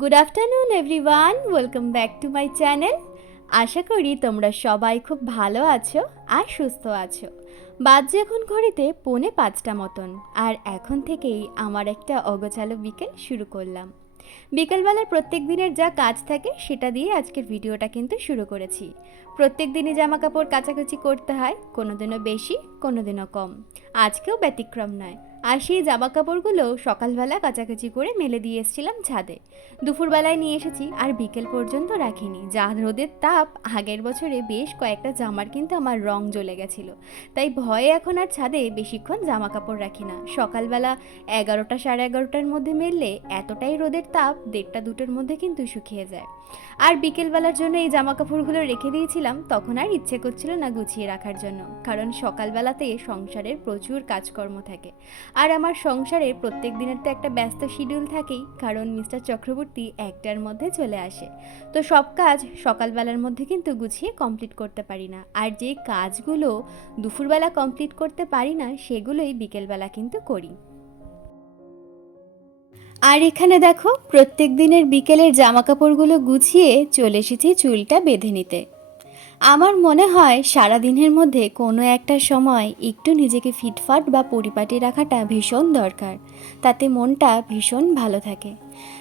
Good afternoon everyone welcome back to my channel আশা করি তোমরা সবাই খুব ভালো আছো আর সুস্থ আছো। বাজে এখন ঘড়িতে পৌনে পাঁচটা মতন, আর এখন থেকেই আমার একটা অগোছালো বিকেল শুরু করলাম। বিকেলবেলার প্রত্যেক দিনের যা কাজ থাকে, সেটা দিয়ে আজকের ভিডিওটা কিন্তু শুরু করেছি। প্রত্যেক দিনই জামা কাপড় কাচাকুচি করতে হয় কোনো দিনও বেশি কোনো দিনও কম। আজকেও ব্যতিক্রম নয়। আর সেই জামা কাপড়গুলো সকালবেলা কাচাকাচি করে মেলে দিয়ে এসেছিলাম ছাদে। দুপুরবেলায় নিয়ে এসেছি, আর বিকেল পর্যন্ত রাখিনি। যা রোদের তাপ, আগের বছরে বেশ কয়েকটা জামার কিন্তু আমার রং জ্বলে গেছিল। তাই ভয়ে এখন আর ছাদে বেশিক্ষণ জামা কাপড় রাখি না। সকালবেলা এগারোটা সাড়ে এগারোটার মধ্যে মেললে এতটাই রোদের তাপ, দেড়টা দুটোর মধ্যে কিন্তু শুকিয়ে যায়। আর বিকেলবেলার জন্য এই জামা কাপড়গুলো রেখে দিয়েছিলাম, তখন আর ইচ্ছে করছিল না গুছিয়ে রাখার জন্য। কারণ সকালবেলাতে সংসারের প্রচুর কাজকর্ম থাকে। আর আমার সংসারের প্রত্যেক দিনের তো একটা ব্যস্ত শিডিউল থাকেই, কারণ মিস্টার চক্রবর্তী একটার মধ্যে চলে আসে। তো সব কাজ সকালবেলার মধ্যে কিন্তু গুছিয়ে কমপ্লিট করতে পারি না। আর যে কাজগুলো দুপুরবেলা কমপ্লিট করতে পারি না, সেগুলোই বিকেলবেলা কিন্তু করি। আর এখানে দেখো, প্রত্যেক দিনের বিকেলের জামা কাপড়গুলো গুছিয়ে চলে এসেছি চুলটা বেঁধে নিতে। আমার মনে হয় সারা দিনের মধ্যে কোনো একটা সময় একটু নিজেকে ফিটফাট বা পরিপাটি রাখাটা ভীষণ দরকার। তাতে মনটা ভীষণ ভালো থাকে।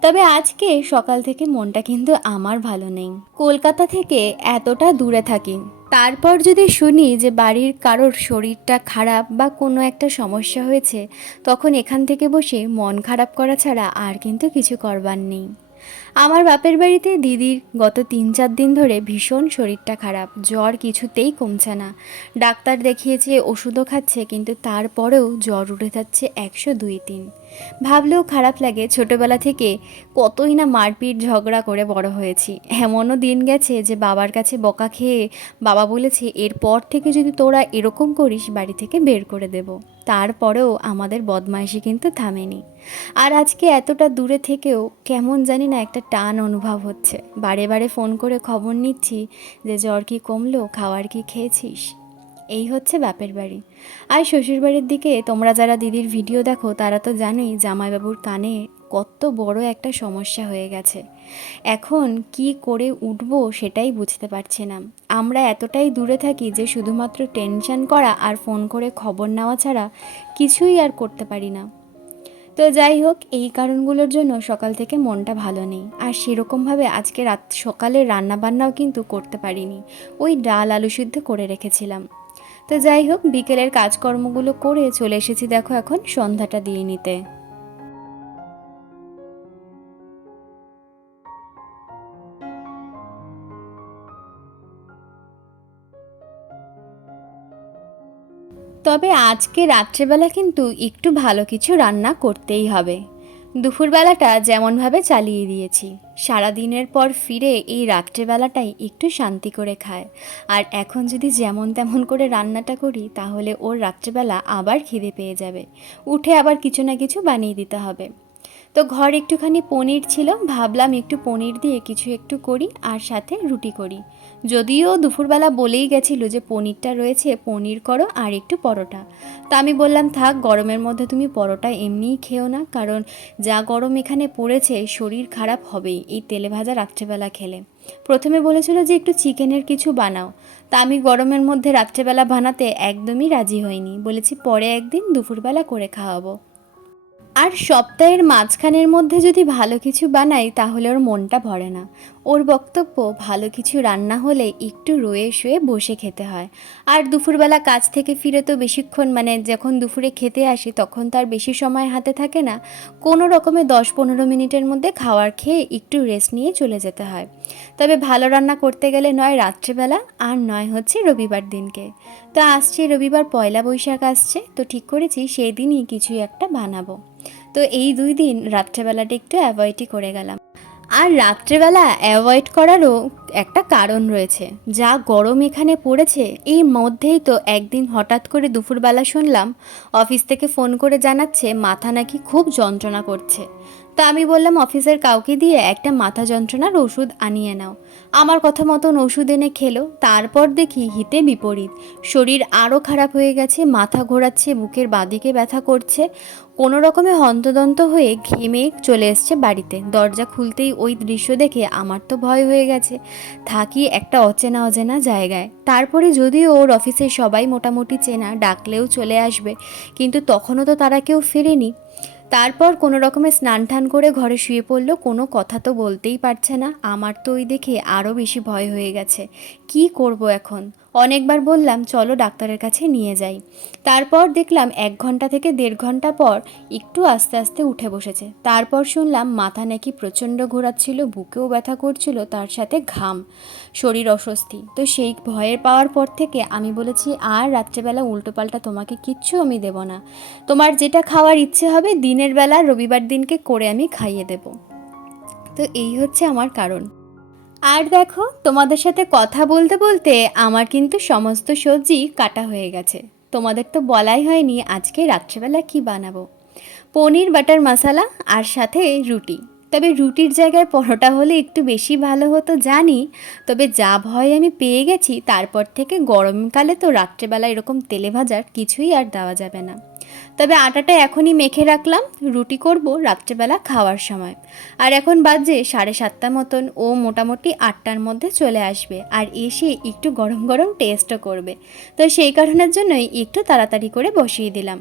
তবে আজকে সকাল থেকে মনটা কিন্তু আমার ভালো নেই। কলকাতা থেকে এতটা দূরে থাকি। তারপর যদি শুনি যে বাড়ির কারোর শরীরটা খারাপ বা কোনো একটা সমস্যা হয়েছে, তখন এখান থেকে বসে মন খারাপ করা ছাড়া আর কিন্তু কিছু করবার নেই। আমার বাপের বাড়িতে দিদির গত তিন চার দিন ধরে ভীষণ শরীরটা খারাপ, জ্বর কিছুতেই কমছে না। ডাক্তার দেখিয়েছে ওষুধও খাচ্ছে, কিন্তু তারপরেও জ্বর উঠে যাচ্ছে একশো দুই তিন। ভাবলেও খারাপ লাগে, ছোটবেলা থেকে কতই না মারপিট ঝগড়া করে বড় হয়েছি। এমনও দিন গেছে যে বাবার কাছে বকা খেয়ে বাবা বলেছে, এরপর থেকে যদি তোরা এরকম করিস, বাড়ি থেকে বের করে দেব। তারপরেও আমাদের বদমাইশি কিন্তু থামেনি। আর আজকে এতটা দূরে থেকেও কেমন জানি না একটা টান অনুভব হচ্ছে। বারে বারে ফোন করে খবর নিচ্ছি যে জ্বর কি কমলো, খাওয়ার কি খেয়েছিস? এই হচ্ছে বাপের বাড়ি। আর শ্বশুরবাড়ির দিকে তোমরা যারা দিদির ভিডিও দেখো, তারা তো জানোই জামাইবাবুর কানে কত বড় একটা সমস্যা হয়ে গেছে। এখন কি করে উঠবো সেটাই বুঝতে পারছি না। আমরা এতটাই দূরে থাকি যে শুধুমাত্র টেনশন করা আর ফোন করে খবর নেওয়া ছাড়া কিছুই আর করতে পারি না। তো যাই হোক, এই কারণগুলোর জন্য সকাল থেকে মনটা ভালো নেই। আর সেরকমভাবে আজকে রাত সকালে রান্নাবান্নাও কিন্তু করতে পারিনি। ওই ডাল আলু সিদ্ধ করে রেখেছিলাম। তো যাই হোক, বিকেলের কাজকর্মগুলো করে চলে এসেছি দেখো এখন সন্ধ্যাটা দিয়ে নিতে। তবে আজকে রাত্রেবেলা কিন্তু একটু ভালো কিছু রান্না করতেই হবে। দুপুরবেলাটা যেমনভাবে চালিয়ে দিয়েছি। সারা দিনের পর ফিরে এই রাত্রেবেলাটাই একটু শান্তি করে খায়। আর এখন যদি যেমন তেমন করে রান্নাটা করি, তাহলে ওর রাত্রেবেলা আবার খিদে পেয়ে যাবে। উঠে আবার কিছু না কিছু বানিয়ে দিতে হবে। তো ঘর একটুখানি পনির ছিল, ভাবলাম একটু পনির দিয়ে কিছু একটু করি আর সাথে রুটি করি। যদিও দুপুরবেলা বলেই গেছিল যে পনিরটা রয়েছে, পনির করো আর একটু পরোটা। তা আমি বললাম, থাক, গরমের মধ্যে তুমি পরোটা এমনিই খেও না, কারণ যা গরম এখানে পড়েছে, শরীর খারাপ হবেই এই তেলে ভাজা রাত্রেবেলা খেলে। প্রথমে বলেছিল যে একটু চিকেনের কিছু বানাও। তা আমি গরমের মধ্যে রাত্রেবেলা বানাতে একদমই রাজি হইনি। বলেছি, পরে একদিন দুপুরবেলা করে খাওয়াবো। আর সপ্তাহের মাঝখানের মধ্যে যদি ভালো কিছু বানাই তাহলে ওর মনটা ভরে না। ওর বক্তব্য, ভালো কিছু রান্না হলে একটু রয়ে শুয়ে বসে খেতে হয়। আর দুপুরবেলা কাজ থেকে ফিরে তো বেশিক্ষণ মানে যখন দুপুরে খেতে আসি তখন তার বেশি সময় হাতে থাকে না। কোনো রকমে দশ পনেরো মিনিটের মধ্যে খাওয়ার খেয়ে একটু রেস্ট নিয়ে চলে যেতে হয়। তবে ভালো রান্না করতে গেলে নয় রাত্রেবেলা, আর নয় হচ্ছে রবিবার দিনকে। তো আসছে রবিবার, পয়লা বৈশাখ আসছে, তো ঠিক করেছি সেই দিনই কিছু একটা বানাবো। তো এই দুই দিন রাত্রেবেলাটা একটু অ্যাভয়েডই করে গেলাম। আর রাত্রেবেলা অ্যাভয়েড করারও একটা কারণ রয়েছে। যা গরম এখানে পড়েছে, এই মধ্যেই তো একদিন হঠাৎ করে দুপুরবেলা শুনলাম, অফিস থেকে ফোন করে জানাচ্ছে, মাথা নাকি খুব যন্ত্রণা করছে। তা আমি বললাম, অফিসের কাউকে দিয়ে একটা মাথা যন্ত্রণার ওষুধ আনিয়ে নাও। আমার কথা মতন ওষুধ এনে খেলো, তারপর দেখি হিতে বিপরীত। শরীর আরও খারাপ হয়ে গেছে, মাথা ঘোরাচ্ছে, বুকের বাদিকে ব্যথা করছে। কোনো রকমে হন্তদন্ত হয়ে ঘেমে চলে এসছে বাড়িতে। দরজা খুলতেই ওই দৃশ্য দেখে আমার তো ভয় হয়ে গেছে। থাকি একটা অচেনা অচেনা জায়গায়। তারপরে যদিও ওর অফিসে সবাই মোটামুটি চেনা, ডাকলেও চলে আসবে, কিন্তু তখনও তো তারা কেউ ফেরেনি। তারপর কোনো রকমে স্নান টান করে ঘরে শুয়ে পড়ল, কোনো কথা তো বলতেই পারছে না। আমার তো ওই দেখে আরও বেশি ভয় হয়ে গেছে। কি করব এখন? অনেকবার বললাম, চলো ডাক্তারের কাছে নিয়ে যাই। তারপর দেখলাম এক ঘণ্টা থেকে দেড় ঘণ্টা পর একটু আস্তে আস্তে উঠে বসেছে। তারপর শুনলাম, মাথা নাকি প্রচণ্ড ঘোরাচ্ছিল, বুকেও ব্যথা করছিল, তার সাথে ঘাম। শরীর অস্বস্তি। তো সেই ভয়ের পাওয়ার পর থেকে আমি বলেছি, আর রাত্রেবেলা উল্টোপাল্টা তোমাকে কিচ্ছু আমি দেব না। তোমার যেটা খাওয়ার ইচ্ছে হবে, দিনের বেলা রবিবার দিনকে করে আমি খাইয়ে দেব। তো এই হচ্ছে আমার কারণ। আর দেখো, তোমাদের সাথে কথা বলতে বলতে আমার কিন্তু সমস্ত সবজি কাটা হয়ে গেছে। তোমাদের তো বলাই হয়নি আজকে রাত্রেবেলা কি বানাবো। পনির, বাটার মশালা আর সাথে রুটি। তবে রুটির জায়গায় পরোটা হলে একটু বেশি ভালো হতো জানি। তবে যা ভয় আমি পেয়ে গেছি, তারপর থেকে গরমকালে তো রাত্রেবেলা এরকম তেলে ভাজার কিছুই আর দেওয়া যাবে না। তবে আটাটা এখনই মেখে রাখলাম, রুটি করব রাত্রেবেলা খাওয়ার সময়। আর এখন বাজে সাড়ে সাতটা মতন, ও মোটামুটি আটটার মধ্যে চলে আসবে আর এসে একটু গরম গরম টেস্টও করবে। তো সেই কারণের জন্যই একটু তাড়াতাড়ি করে বসিয়ে দিলাম।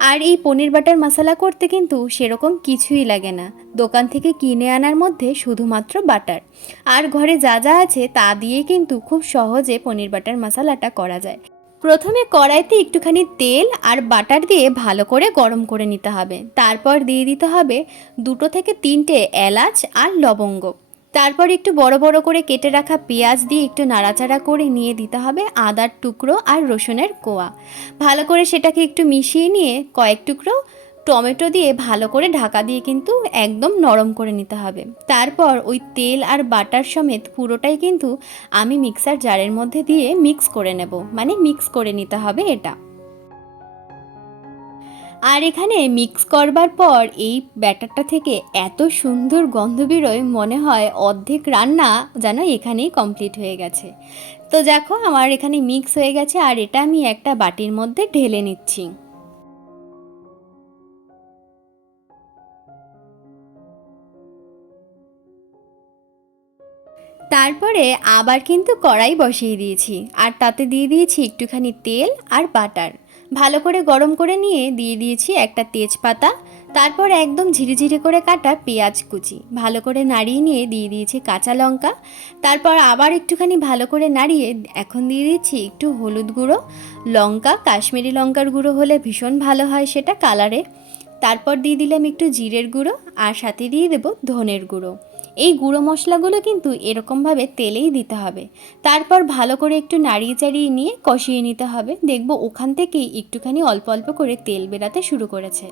আর এই পনির বাটার মশলা করতে কিন্তু সেরকম কিছুই লাগে না। দোকান থেকে কিনে আনার মধ্যে শুধুমাত্র বাটার। আর ঘরে যা যা আছে তা দিয়ে কিন্তু খুব সহজে পনির বাটার মশলাটা করা যায়। প্রথমে কড়াইতে একটুখানি তেল আর বাটার দিয়ে ভালো করে গরম করে নিতে হবে। তারপর দিয়ে দিতে হবে দুটো থেকে তিনটে এলাচ আর লবঙ্গ। তারপর একটু বড় বড় করে কেটে রাখা পেঁয়াজ দিয়ে একটু নাড়াচাড়া করে নিয়ে দিতে হবে আদার টুকরো আর রসুনের কোয়া। ভালো করে সেটাকে একটু মিশিয়ে নিয়ে কয়েক টুকরো টমেটো দিয়ে ভালো করে ঢাকা দিয়ে কিন্তু একদম নরম করে নিতে হবে। তারপর ওই তেল আর বাটার সমেত পুরোটাই কিন্তু আমি মিক্সার জারের মধ্যে দিয়ে মিক্স করে নেব। মানে মিক্স করে নিতে হবে এটা। আর এখানে মিক্স করবার পর এই ব্যাটারটা থেকে এত সুন্দর গন্ধ বেরোয় মনে হয় অর্ধেক রান্না যেন এখানেই কমপ্লিট হয়ে গেছে। তো দেখো আমার এখানে মিক্স হয়ে গেছে আর এটা আমি একটা বাটির মধ্যে ঢেলে নিচ্ছি। তারপরে আবার কিন্তু কড়াই বসিয়ে দিয়েছি। আর তাতে দিয়ে দিয়েছি একটুখানি তেল আর বাটার। ভালো করে গরম করে নিয়ে দিয়ে দিয়েছি একটা তেজপাতা। তারপর একদম ঝিরিঝিরি করে কাটা পেঁয়াজ কুচি। ভালো করে নাড়িয়ে নিয়ে দিয়ে দিয়েছি কাঁচা লঙ্কা। তারপর আবার একটুখানি ভালো করে নাড়িয়ে এখন দিয়ে দিচ্ছি একটু হলুদ গুঁড়ো। লঙ্কা, কাশ্মীরি লঙ্কার গুঁড়ো হলে ভীষণ ভালো হয় সেটা কালারে তারপর দিয়ে দিলাম একটু জিরের গুঁড়ো। আর সাথে দিয়ে দেবো ধনের গুঁড়ো। এই গুঁড়ো মশলাগুলো কিন্তু এরকমভাবে তেলেই দিতে হবে। তারপর ভালো করে একটু নাড়িয়ে চাড়িয়ে নিয়ে কষিয়ে নিতে হবে। দেখব ওখান থেকেই একটুখানি অল্প অল্প করে তেল বেরাতে শুরু করেছে।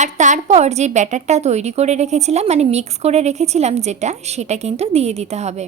আর তারপর যে ব্যাটারটা তৈরি করে রেখেছিলাম মানে মিক্স করে রেখেছিলাম যেটা, সেটা কিন্তু দিয়ে দিতে হবে।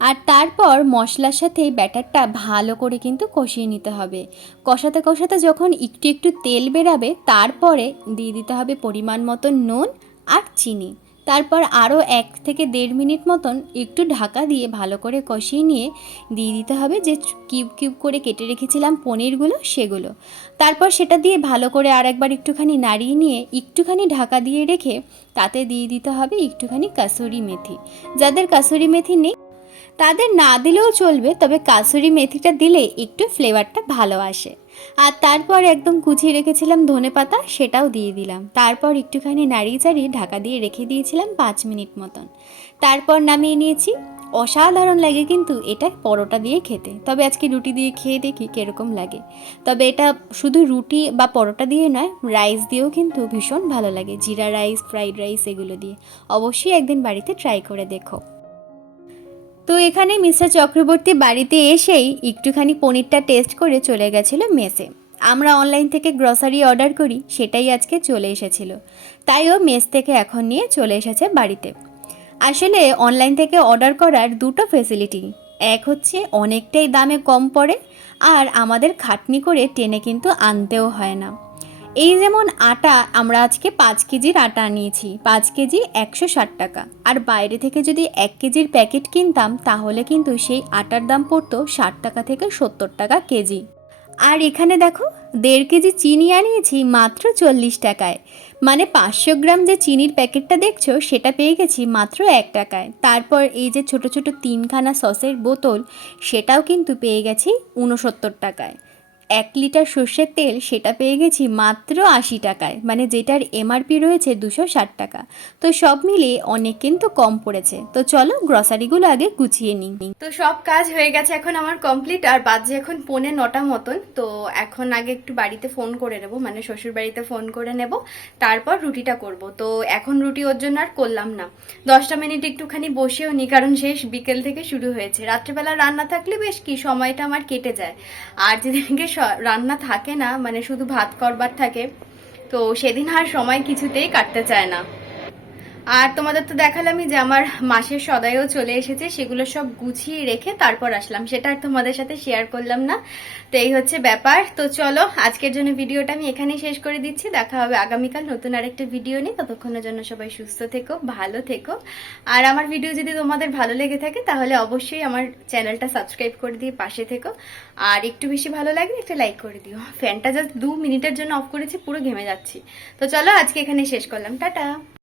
আর তারপর মশলার সাথে ব্যাটারটা ভালো করে কিন্তু কষিয়ে নিতে হবে। কষাতে কষাতে যখন একটু একটু তেল বেরাবে, তারপরে দিয়ে দিতে হবে পরিমাণ মতো নুন আর চিনি। তারপর আরও এক থেকে দেড় মিনিট মতন একটু ঢাকা দিয়ে ভালো করে কষিয়ে নিয়ে দিয়ে দিতে হবে যে কিউব কিউব করে কেটে রেখেছিলাম পনিরগুলো, সেগুলো। তারপর সেটা দিয়ে ভালো করে আর একবার একটুখানি নাড়িয়ে নিয়ে একটুখানি ঢাকা দিয়ে রেখে তাতে দিয়ে দিতে হবে একটুখানি কাসুরি মেথি। যাদের কাসুরি মেথি নেই তাদের না দিলেও চলবে, তবে কাসুরি মেথিটা দিলে একটু ফ্লেভারটা ভালো আসে। আর তারপর একদম কুচিয়ে রেখেছিলাম ধনে পাতা, সেটাও দিয়ে দিলাম। তারপর একটুখানি নাড়িয়ে চাড়িয়ে ঢাকা দিয়ে রেখে দিয়েছিলাম পাঁচ মিনিট মতন। তারপর নামিয়ে নিয়েছি। অসাধারণ লাগে কিন্তু এটা পরোটা দিয়ে খেতে। তবে আজকে রুটি দিয়ে খেয়ে দেখি কীরকম লাগে। তবে এটা শুধু রুটি বা পরোটা দিয়ে নয়, রাইস দিয়েও কিন্তু ভীষণ ভালো লাগে। জিরা রাইস, ফ্রাইড রাইস এগুলো দিয়ে। অবশ্যই একদিন বাড়িতে ট্রাই করে দেখো। তো এখানে মিস্টার চক্রবর্তী বাড়িতে এসেই একটুখানি পনিরটা টেস্ট করে চলে গেছিল মেসে। আমরা অনলাইন থেকে গ্রসারি অর্ডার করি, সেটাই আজকে চলে এসেছিল। তাই ও মেস থেকে এখন নিয়ে চলে এসেছে বাড়িতে। আসলে অনলাইন থেকে অর্ডার করার দুটো ফেসিলিটি। এক হচ্ছে অনেকটাই দামে কম পড়ে, আর আমাদের খাটনি করে টেনে কিন্তু আনতেও হয় না। এই যেমন আটা, আমরা আজকে পাঁচ কেজির আটা নিয়েছি। পাঁচ কেজি একশো ষাট টাকা। আর বাইরে থেকে যদি এক কেজির প্যাকেট কিনতাম, তাহলে কিন্তু সেই আটার দাম পড়তো ষাট টাকা থেকে সত্তর টাকা কেজি। আর এখানে দেখো, দেড় কেজি চিনি আনিয়েছি মাত্র চল্লিশ টাকায়। মানে পাঁচশো গ্রাম যে চিনির প্যাকেটটা দেখছ, সেটা পেয়ে গেছি মাত্র এক টাকায়। তারপর এই যে ছোট ছোট তিনখানা সসের বোতল, সেটাও কিন্তু পেয়ে গেছি উনসত্তর টাকায়। এক লিটার সর্ষের তেল সেটা পেয়ে গেছি মাত্র আশি টাকায়। মানে যেটার এমআরপি রয়েছে দুশো ষাট টাকা। তো সব মিলিয়ে অনেক কিন্তু কম পড়েছে। তো চলো গ্রসারিগুলো আগে গুছিয়ে নিই। তো সব কাজ হয়ে গেছে এখন আমার কমপ্লিট আর বাজে এখন পৌনে নটা মতন। তো এখন আগে একটু বাড়িতে ফোন করে নেব মানে শ্বশুর বাড়িতে ফোন করে নেব। তারপর রুটিটা করব। তো এখন রুটি ওর জন্য আর করলাম না। দশটা মিনিট একটুখানি বসেও নি, কারণ শেষ বিকেল থেকে শুরু হয়েছে। রাত্রেবেলা রান্না থাকলে বেশ কি সময়টা আমার কেটে যায়। আর যেদিনকে রান্না থাকে না মানে শুধু ভাত করবার থাকে, তো সেদিন আর সময় কিছুতেই কাটতে চায় না। আর তোমাদের তো দেখালামই যে আমার মাসের সদাইও চলে এসেছে, সেগুলো সব গুছিয়ে রেখে তারপর আসলাম। সেটা আর তোমাদের সাথে শেয়ার করলাম না। তো এই হচ্ছে ব্যাপার। তো চলো, আজকের জন্য ভিডিওটা আমি এখানেই শেষ করে দিচ্ছি। দেখা হবে আগামীকাল নতুন আরেকটা ভিডিও নিয়ে। ততক্ষণের জন্য সবাই সুস্থ থেকো, ভালো থেকো। আর আমার ভিডিও যদি তোমাদের ভালো লেগে থাকে, তাহলে অবশ্যই আমার চ্যানেলটা সাবস্ক্রাইব করে দিয়ে পাশে থেকো। আর একটু বেশি ভালো লাগলে একটা লাইক করে দিও। ফ্যানটা জাস্ট দু মিনিটের জন্য অফ করেছি, পুরো ঘেমে যাচ্ছি। তো চলো, আজকে এখানে শেষ করলাম। টাটা!